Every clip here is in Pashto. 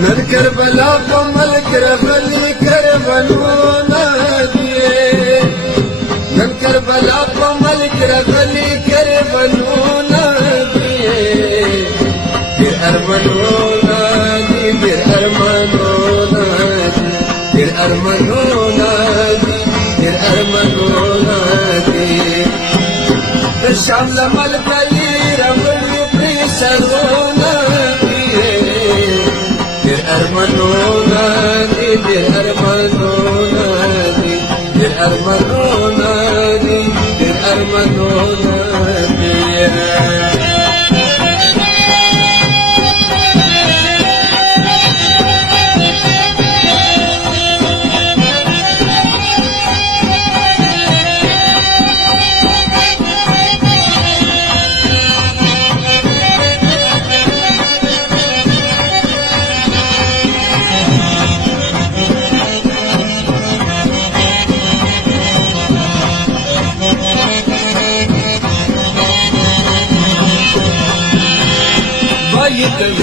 نن کربلا په ملک رغلی کربنونه دي نن کربلا په ملک رغلی کربنونه دي ډېر ارمانونه دي ډېر ارمانونه دي ډېر ارمانونه دي ډېر ارمانونه دي د شام له ملکه یې راوړي پرې سرونه ارمانونا دی دیر ارمانونا دی دیر ارمانونا دی دیر ارمانونا دی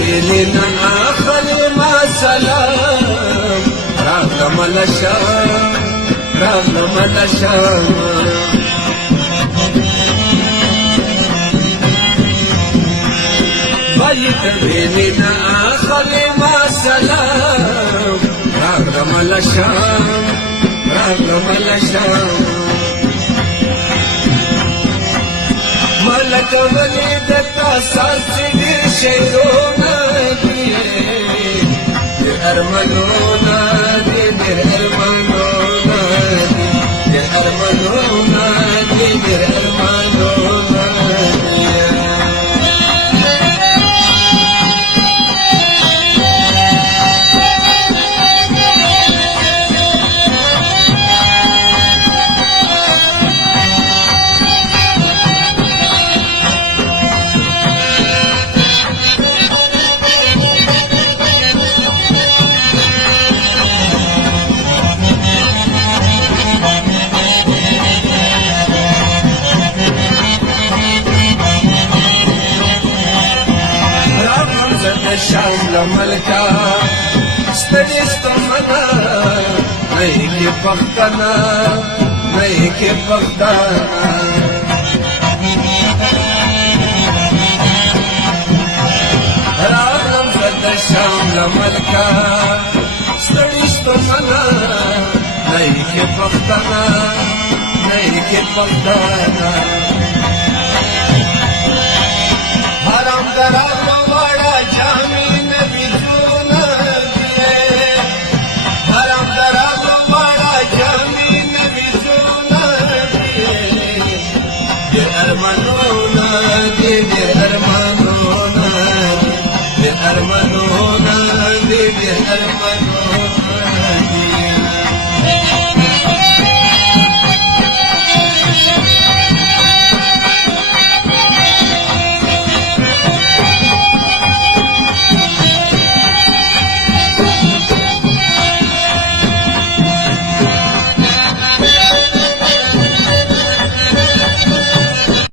ویلی نن آخری ما سلام راغلم لشام راغلم لشام ویلی نن آخری ما سلام راغلم لشام راغلم لشام ملک ولی دتا ساس دیر شیرونا دی دیر ارمانونا دی دیر ارمانونا دی دیر ارمانونا دی دیر ارمانونا دی شام لملکا ستړي ستمنا نه کې پختنا نه کې پختنا راغلم زد شام لملکا ستړي ستمنا نه کې پختنا نه کې پختنا حرام درا Hermano, nadie, hermano.